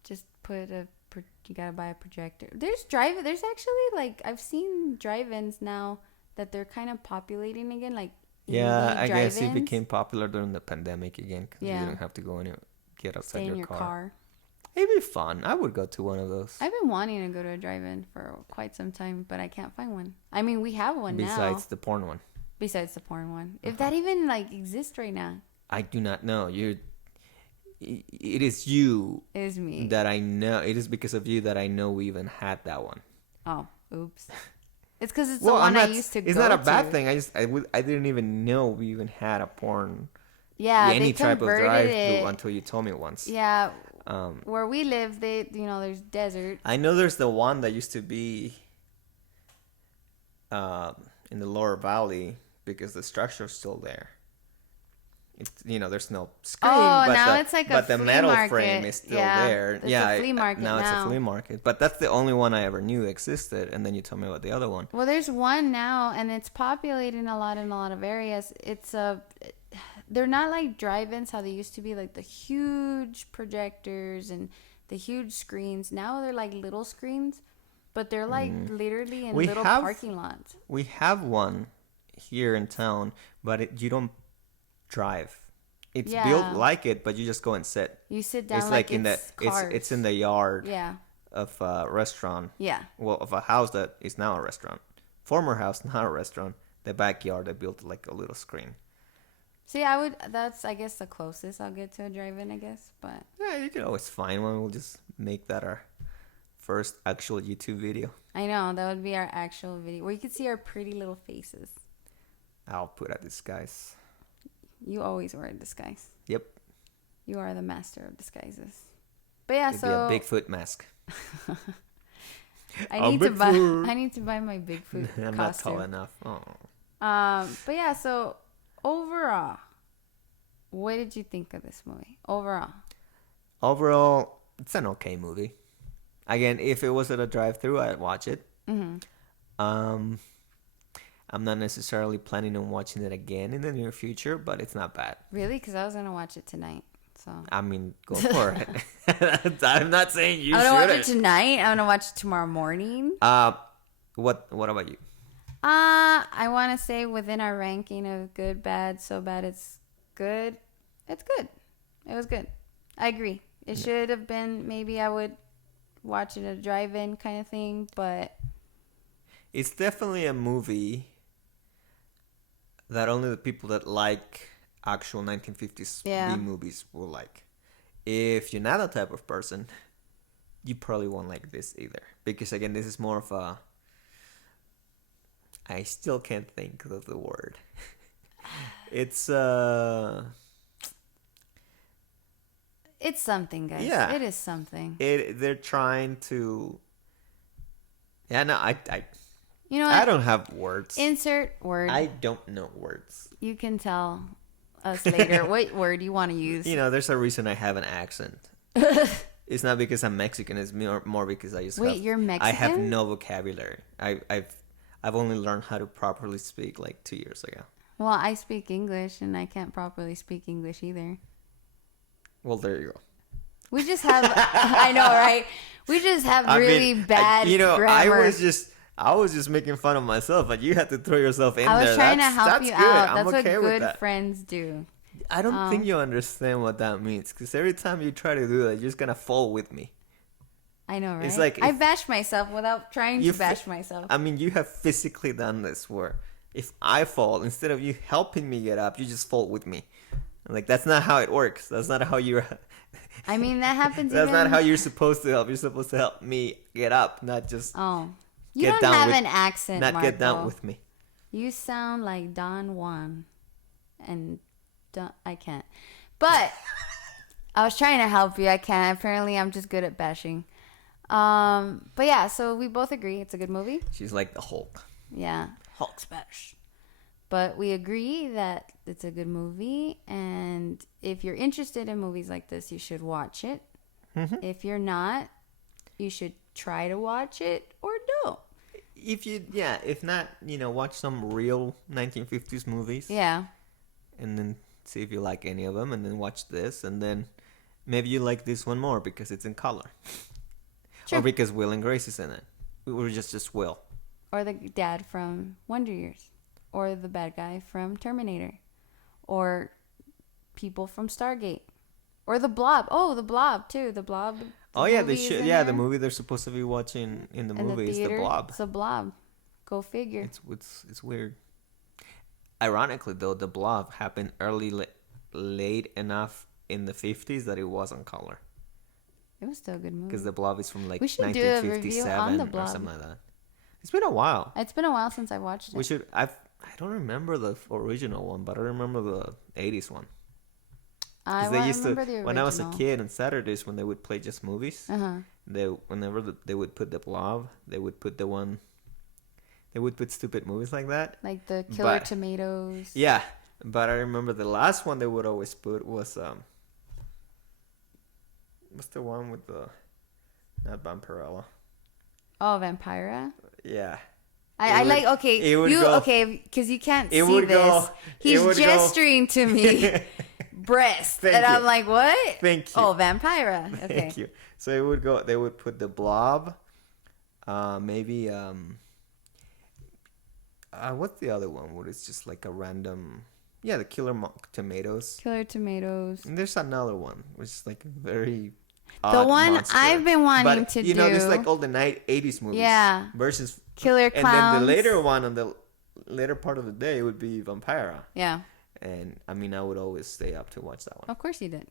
Just you gotta buy a projector. There's actually like I've seen drive-ins now that they're kind of populating again. Like I guess it became popular during the pandemic again because you don't have to go and get outside Stay in your car. It'd be fun. I would go to one of those. I've been wanting to go to a drive-in for quite some time, but I can't find one. I mean, we have one besides the porn one. Besides the porn one, if that even like exists right now. I do not know. It is you. It is me that I know. It is because of you that I know we even had that one. Oh, oops. It's because it's the one I used to go to. It's not a bad thing. I didn't even know we even had a porn. Yeah, any type of drive-through it. Until you told me once. Yeah. Where we live, there's desert. I know there's the one that used to be in the lower valley because the structure's still there. It's, there's no screen. Oh, now it's like a flea market. But the metal frame is still there. It's a flea market now. It's a flea market. But that's the only one I ever knew existed. And then you told me about the other one. Well, there's one now, and it's populating a lot in a lot of areas. They're not like drive-ins how they used to be, like the huge projectors and the huge screens. Now they're like little screens, but they're like literally in little parking lots. We have one here in town, but you don't drive. It's built like it, but you just go and sit. You sit down. It's like in it's in the yard. Yeah. Of a restaurant. Yeah. Well, of a house that is now a restaurant. Former house, not a restaurant. The backyard, they built like a little screen. See, that's, I guess, the closest I'll get to a drive-in, I guess, but... Yeah, you can always find one. We'll just make that our first actual YouTube video. I know, that would be our actual video, where you can see our pretty little faces. I'll put a disguise. You always wear a disguise. Yep. You are the master of disguises. But yeah, It'd be a Bigfoot mask. I need to buy my Bigfoot I'm costume. not tall enough. Oh. But yeah, so... Overall, what did you think of this movie? Overall, it's an okay movie. Again, if it was at a drive-thru, I'd watch it. Mm-hmm. I'm not necessarily planning on watching it again in the near future, but it's not bad. Really? Because I was going to watch it tonight. So I mean, go for it. I'm not saying you should. I'm going to watch it tonight. I'm going to watch it tomorrow morning. What about you? I want to say within our ranking of good, bad, so bad it's good. It's good. It was good. I agree. It should have been, maybe I would watch it at a drive-in kind of thing, but... It's definitely a movie that only the people that like actual 1950s B movies will like. If you're not that type of person, you probably won't like this either. Because again, this is more of a... I still can't think of the word. It's something, guys. Yeah. It is something. They're trying to... Yeah, no, I you know what? I don't have words. Insert word. I don't know words. You can tell us later what word you want to use. There's a reason I have an accent. It's not because I'm Mexican. It's more because I just you're Mexican? I have no vocabulary. I've only learned how to properly speak like 2 years ago. Well, I speak English, and I can't properly speak English either. Well, there you go. We just have... I know, right? We just have really bad grammar. I was just making fun of myself, but you had to throw yourself in there. I was trying to help you out. That's what okay good friends do. I don't think you understand what that means. Because every time you try to do that, you're just gonna fall with me. I know, right? It's like I bash myself without trying to bash myself. I mean, you have physically done this where if I fall, instead of you helping me get up, you just fall with me. Like, that's not how it works. That's not how you're... I mean, that happens. That's not how you're supposed to help. You're supposed to help me get up, not just... Oh. You get don't down have with, an accent, not Marco. get down with me. You sound like Don Juan. And I can't. But I was trying to help you. I can't. Apparently, I'm just good at bashing. But yeah, so we both agree it's a good movie. She's like the Hulk. Yeah, Hulk smash. But we agree that it's a good movie, and if you're interested in movies like this, you should watch it. Mm-hmm. If you're not, you should try to watch it or don't. If not, watch some real 1950s movies. Yeah. And then see if you like any of them, and then watch this, and then maybe you like this one more because it's in color. Sure. Or because Will and Grace is in it. Or just Will. Or the dad from Wonder Years. Or the bad guy from Terminator. Or people from Stargate. Or The Blob. Oh, The Blob, too. The Blob. The movie they're supposed to be watching in the movie is The Blob. It's The Blob. Go figure. It's weird. Ironically, though, The Blob happened late enough in the 50s that it was on color. It was still a good movie. Because The Blob is from like we should do a review on The 1957 Blob. or something like that. It's been a while. It's been a while since I watched it. I don't remember the original one, but I remember the 80s one. I remember the original. When I was a kid on Saturdays when they would play just movies, whenever they would put The Blob, they would put stupid movies like that. Like the Killer Tomatoes. Yeah, but I remember the last one they would always put was what's the one with not Vampirella? Oh, Vampira? Yeah. Because you can't see this. He's gesturing to me. Breast. I'm like, what? Thank you. Oh, Vampira. Okay. Thank you. So they would put The Blob, maybe, what's the other one where it's just like a random, the Killer Tomatoes. Killer Tomatoes. And there's another one, which is like a very the one monster. I've been wanting to do. There's like all the 80s movies. Yeah. Versus Killer Clowns. And then the later one on the later part of the day would be Vampira. Yeah. And I mean, I would always stay up to watch that one. Of course you did.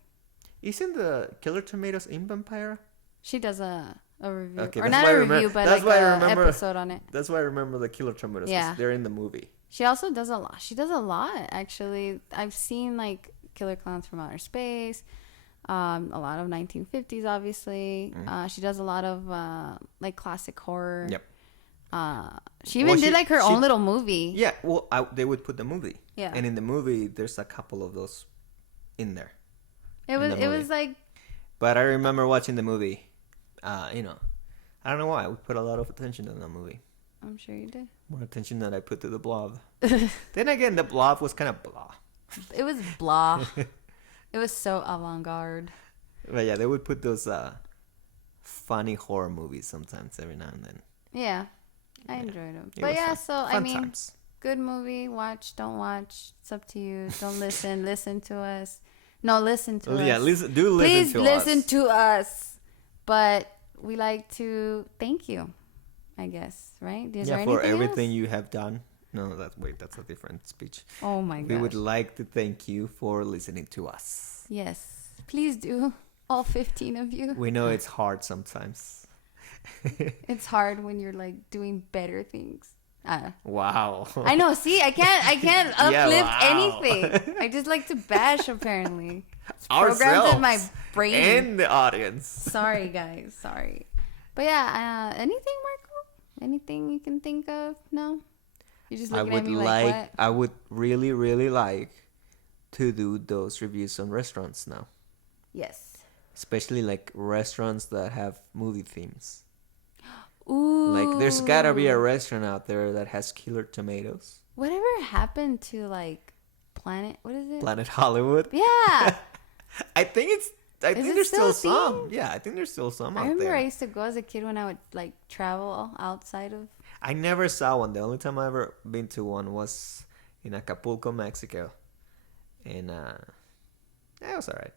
Isn't the Killer Tomatoes in Vampira? She does a review. Okay, or not a review, but like an episode on it. That's why I remember the Killer Tomatoes. Yeah. They're in the movie. She also does a lot. She does a lot, actually. I've seen like Killer Clowns from Outer Space. A lot of 1950s, obviously. She does a lot of like classic horror. Yep. She even did like her own little movie. Yeah, well, they would put the movie. Yeah. And in the movie, there's a couple of those in there. It was like. But I remember watching the movie. I don't know why. I would put a lot of attention to that movie. I'm sure you did. More attention than I put to The Blob. Then again, The Blob was kind of blah. It was blah. It was so avant-garde. But yeah, they would put those funny horror movies sometimes every now and then. Yeah, I enjoyed them. But yeah, fun. so Fun I mean, times. Good movie. Watch, don't watch. It's up to you. Don't listen. Listen to us. No, listen to us. Yeah, listen to us. Please listen to us. But we like to thank you, I guess, right? Is there for anything everything else? you have done. No, that's a different speech. Oh my gosh. We would like to thank you for listening to us. Yes, please do. All 15 of you. We know it's hard sometimes. It's hard when you're like doing better things. Wow. I know. See, I can't uplift wow. anything. I just like to bash. Apparently, it's programmed in my brain and the audience. Sorry, guys. Sorry. But yeah, anything, Marco? Anything you can think of? No. You're just looking at me like what? I would really, really like to do those reviews on restaurants now. Yes. Especially like restaurants that have movie themes. Ooh. Like there's gotta be a restaurant out there that has Killer Tomatoes. Whatever happened to like Planet? What is it? Planet Hollywood. Yeah. I think there's still still a some. Yeah, I think there's still some out I remember there. I used to go as a kid when I would like travel outside of. I never saw one. The only time I ever been to one was in Acapulco, Mexico, and It was alright.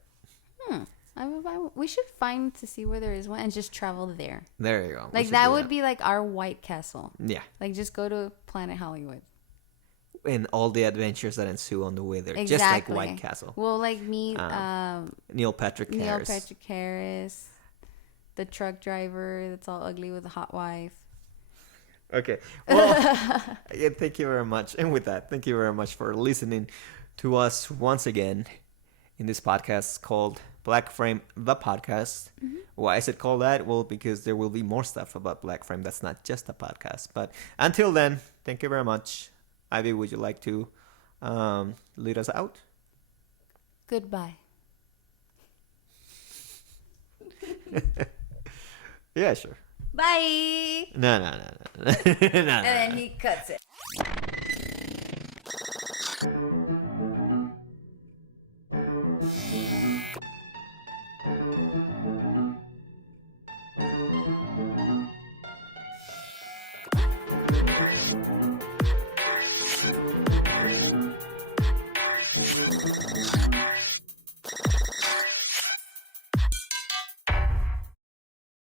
We should find to see where there is one and just travel there. There you go. Like that would be like our White Castle. Yeah. Like just go to Planet Hollywood. And all the adventures that ensue on the way there, Exactly. just like White Castle. We'll like meet Neil Patrick Harris. The truck driver that's all ugly with a hot wife. Okay. Well, yeah, thank you very much. And with that, thank you very much for listening to us once again in this podcast called BLACKFRAME, the podcast. Mm-hmm. Why is it called that? Well, because there will be more stuff about BLACKFRAME. That's not just a podcast. But until then, thank you very much. Ivy, would you like to lead us out? Goodbye. Yeah, sure. Bye. No. And then he cuts it.